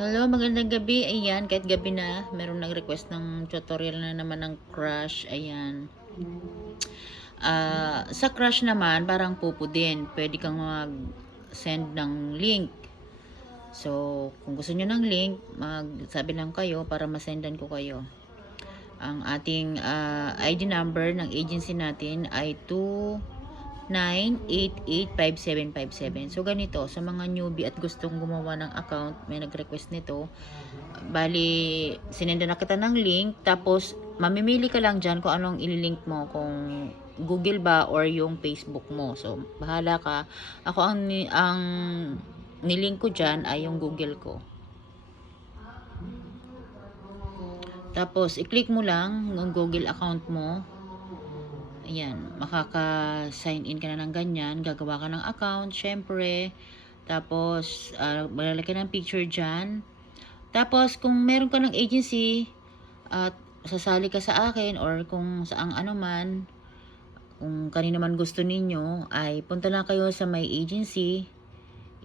Hello, magandang gabi. Ayan, kahit gabi na, meron nag-request ng tutorial na naman ng crush. Ayan. Sa crush naman, parang pupo din. Pwede kang mag-send ng link. So, kung gusto nyo ng link, magsabi lang kayo para masendan ko kayo. Ang ating ID number ng agency natin ay 298855757. So, ganito, sa mga newbie at gustong gumawa ng account, may nag-request nito. Bali, sinenda na kita ng link, tapos mamimili ka lang dyan kung anong ililink mo, kung Google ba or yung Facebook mo. So, bahala ka. Ako ang nilink ko dyan ay yung Google ko. Tapos, i-click mo lang yung Google account mo. Ayan, makaka-sign in ka na ng ganyan. Gagawa ka ng account, syempre. Tapos, malalagay ng picture dyan. Tapos, kung meron ka ng agency, at sasali ka sa akin, or kung saang ano man, kung kanino man gusto ninyo, ay punta lang kayo sa my agency.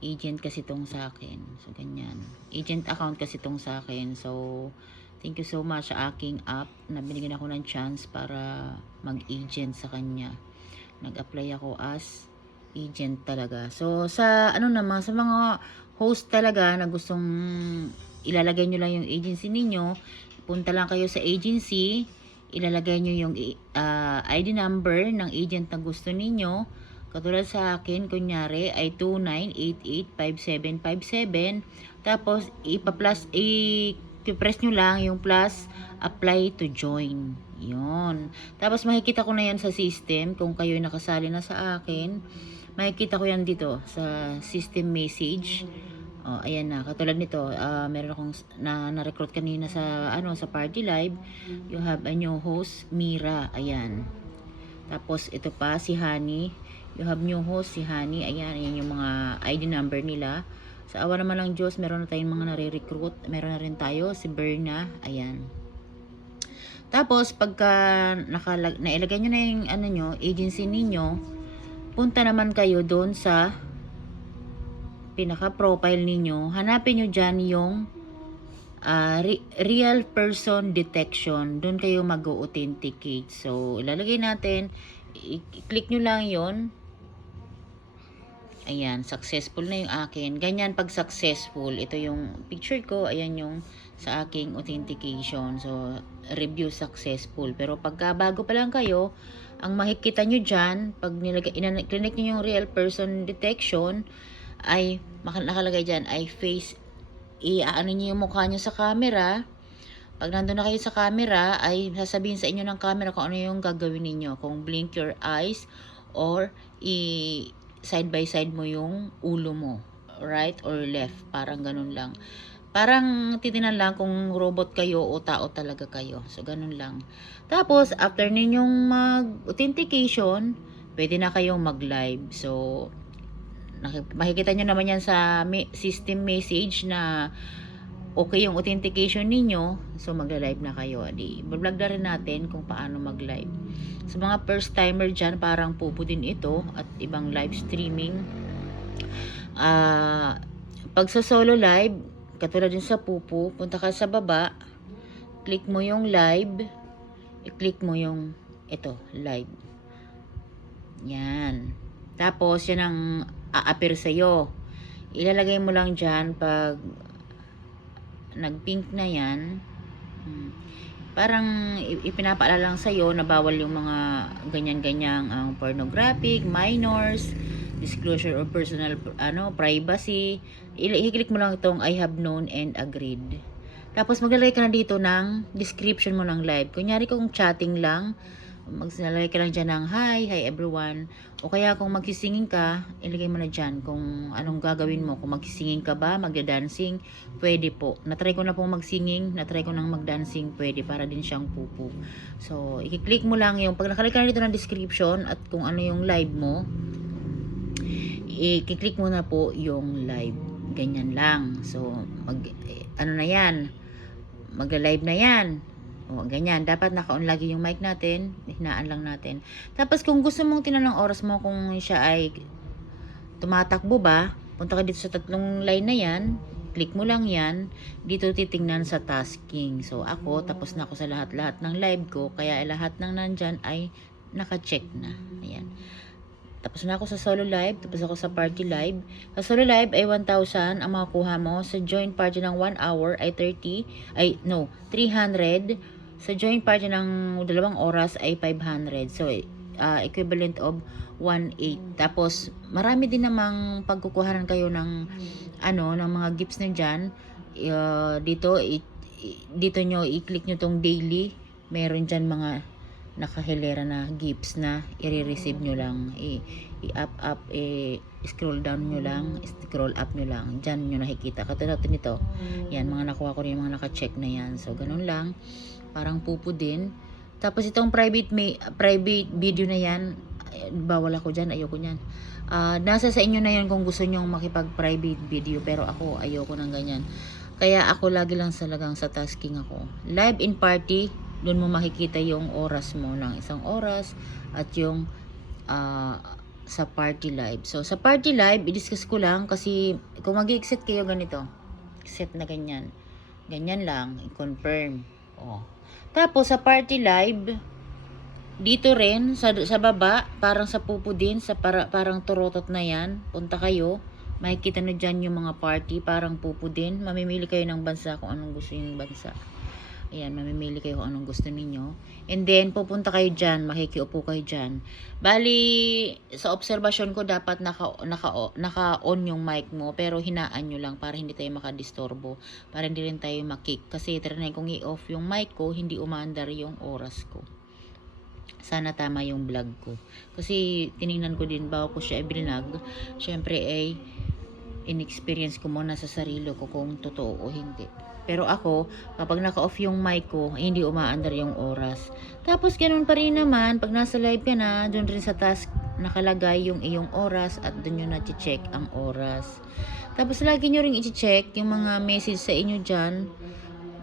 Agent kasi tong sa akin. So, ganyan. Agent account kasi tong sa akin. So, thank you so much sa aking app na binigyan ako ng chance para mag-agent sa kanya. Nag-apply ako as agent talaga. So, sa ano naman, sa mga host talaga na gustong ilalagay nyo lang yung agency ninyo, punta lang kayo sa agency, ilalagay nyo yung ID number ng agent na gusto ninyo. Katulad sa akin, kunyari, ay 29885757. Tapos, i-press nyo lang yung plus, apply to join. Yun. Tapos, makikita ko na yan sa system. Kung kayo nakasali na sa akin, makikita ko yan dito sa system message. Oh, ayan na. Katulad nito, meron akong na-recruit kanina sa sa Party Live. You have a new host, Mira. Ayan. Tapos ito pa si Honey. You have new host si Honey. Ayan, ayan yung mga ID number nila. Sa awa naman ng Diyos, meron na tayong mga nare-recruit. Meron na rin tayo si Berna. Ayan. Tapos pagka nailagay nyo na yung agency ninyo, punta naman kayo doon sa pinaka-profile ninyo. Hanapin nyo dyan yung real person detection. Doon kayo mag-authenticate. So, ilalagay natin, i-click nyo lang yon. Ayan, successful na yung akin. Ganyan pag successful. Ito yung picture ko. Ayan yung sa aking authentication. So, review successful. Pero pagka bago pa lang kayo, ang makikita nyo dyan, pag click nyo yung real person detection, ay nakalagay dyan, ay face, ano nyo yung mukha nyo sa camera. Pag nandun na kayo sa camera, ay sasabihin sa inyo ng camera kung ano yung gagawin ninyo. Kung blink your eyes, or side by side mo yung ulo mo, right or left, parang ganun lang. Parang titinan lang kung robot kayo o tao talaga kayo. So, ganun lang. Tapos, after ninyong mag-authentication, pwede na kayong mag-live. So, makikita nyo naman yan sa system message na okay yung authentication ninyo. So, magla-live na kayo. Vlog na rin natin kung paano mag-live. Sa mga first timer dyan, parang pupo din ito at ibang live streaming. Pag sa solo live, katulad din sa pupo, punta ka sa baba, click mo yung live, i-click mo yung ito, live. Yan. Tapos, yan ang a-appear sa'yo. Ilalagay mo lang dyan pag nag-pink na yan. Parang ipinapaalala lang sa'yo na bawal yung mga ganyan-ganyang pornographic, minors, disclosure of personal privacy. I-click mo lang itong I have known and agreed. Tapos maglalagay ka na dito ng description mo ng live. Kunyari kung chatting lang, maglalagay ka lang dyan ng hi everyone. O kaya kung magsisinging ka, ilagay mo na dyan kung anong gagawin mo. Kung magsisinging ka ba, magda-dancing, pwede po. Natry ko na pong magsinging, natry ko nang magdancing, pwede, para din siyang pupo. So, i-click mo lang yung, pag nakalagay ka na dito ng description at kung ano yung live mo, i-click mo na po yung live. Ganyan lang. So, ano na yan, magla-live na yan. O, ganyan. Dapat naka-on lagi yung mic natin. Hinaan lang natin. Tapos, kung gusto mong tinan ng oras mo kung siya ay tumatakbo ba, punta ka dito sa tatlong line na yan. i-click mo lang yan. Dito titingnan sa tasking. So, ako, tapos na ako sa lahat-lahat ng live ko. Kaya lahat ng nandyan ay naka-check na. Ayan. Tapos na ako sa solo live, tapos ako sa party live. Sa solo live ay 1,000 ang makukuha mo. Sa join party ng 1 hour ay 300. Sa join party ng 2 oras ay 500. So, equivalent of 1.8. Tapos, marami din namang pagkukuhanan kayo ng ng mga gifts na dyan. Dito nyo, i-click nyo tong daily. Meron dyan mga nakahilera na gifts na i-receive nyo lang. I-up, scroll down nyo lang, scroll up nyo lang. Dyan nyo nakikita. Katulad nito. Yan, mga nakuha ko rin, mga naka-check na yan. So, ganun lang. Parang pupo din. Tapos itong private video na yan, bawal ako dyan, ayoko nyan. Nasa sa inyo na yan kung gusto nyong makipag-private video, pero ako ayoko ng ganyan. Kaya ako lagi lang talagang sa tasking ako. Live in party, doon mo makikita yung oras mo ng 1 oras at yung sa party live. So sa party live, i-discuss ko lang kasi kung mag-exit kayo ganito, set na ganyan. Ganyan lang, i-confirm. Tapos sa party live, dito rin sa baba, parang sa pupo din, parang turotot na yan. Punta kayo, makikita nyo dyan yung mga party, parang pupo din. Mamimili kayo ng bansa kung anong gusto yung bansa. Ayan, mamimili kayo kung anong gusto ninyo. And then, pupunta kayo dyan, makikiupo kayo dyan. Bali, sa observation ko, dapat naka-on yung mic mo, pero hinaan nyo lang para hindi tayo makadisturbo, para hindi rin tayo makik. Kasi trinay kong i-off yung mic ko, hindi umaandar yung oras ko. Sana tama yung vlog ko. Kasi tiningnan ko din bago ko siya i-vlog. Syempre ay in-experience ko muna sa sarili ko kung totoo o hindi. Pero ako, kapag naka-off yung mic ko, hindi umaandar yung oras. Tapos ganun pa rin naman, pag nasa live ka na, dun rin sa task nakalagay yung iyong oras at dun nyo na-check ang oras. Tapos lagi nyo ring i-check yung mga message sa inyo dyan.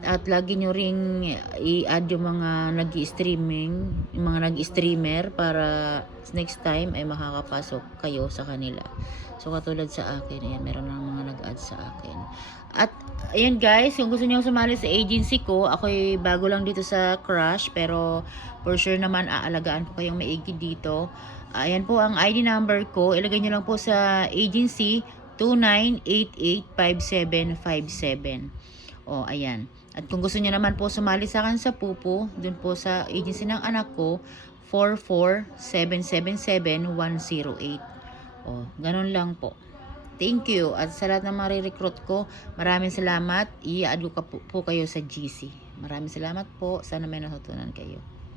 At lagi nyo ring i-add yung mga nag-streaming, yung mga nag-streamer para next time ay makakapasok kayo sa kanila. So katulad sa akin, ayan, meron ng mga nag-add sa akin. At ayan guys, kung gusto niyo sumali sa agency ko, ako'y bago lang dito sa Crush, pero for sure naman aalagaan ko kayong maigi dito. Ayan po ang ID number ko. Ilagay nyo lang po sa agency 29885757. Ayan. At kung gusto niyo naman po sumali sa akin sa Pupo, dun po sa agency ng anak ko, 44777-108. Ganun lang po. Thank you. At sa lahat ng marirecruit ko, maraming salamat. I-add ko po kayo sa GC. Maraming salamat po. Sana may natutunan kayo.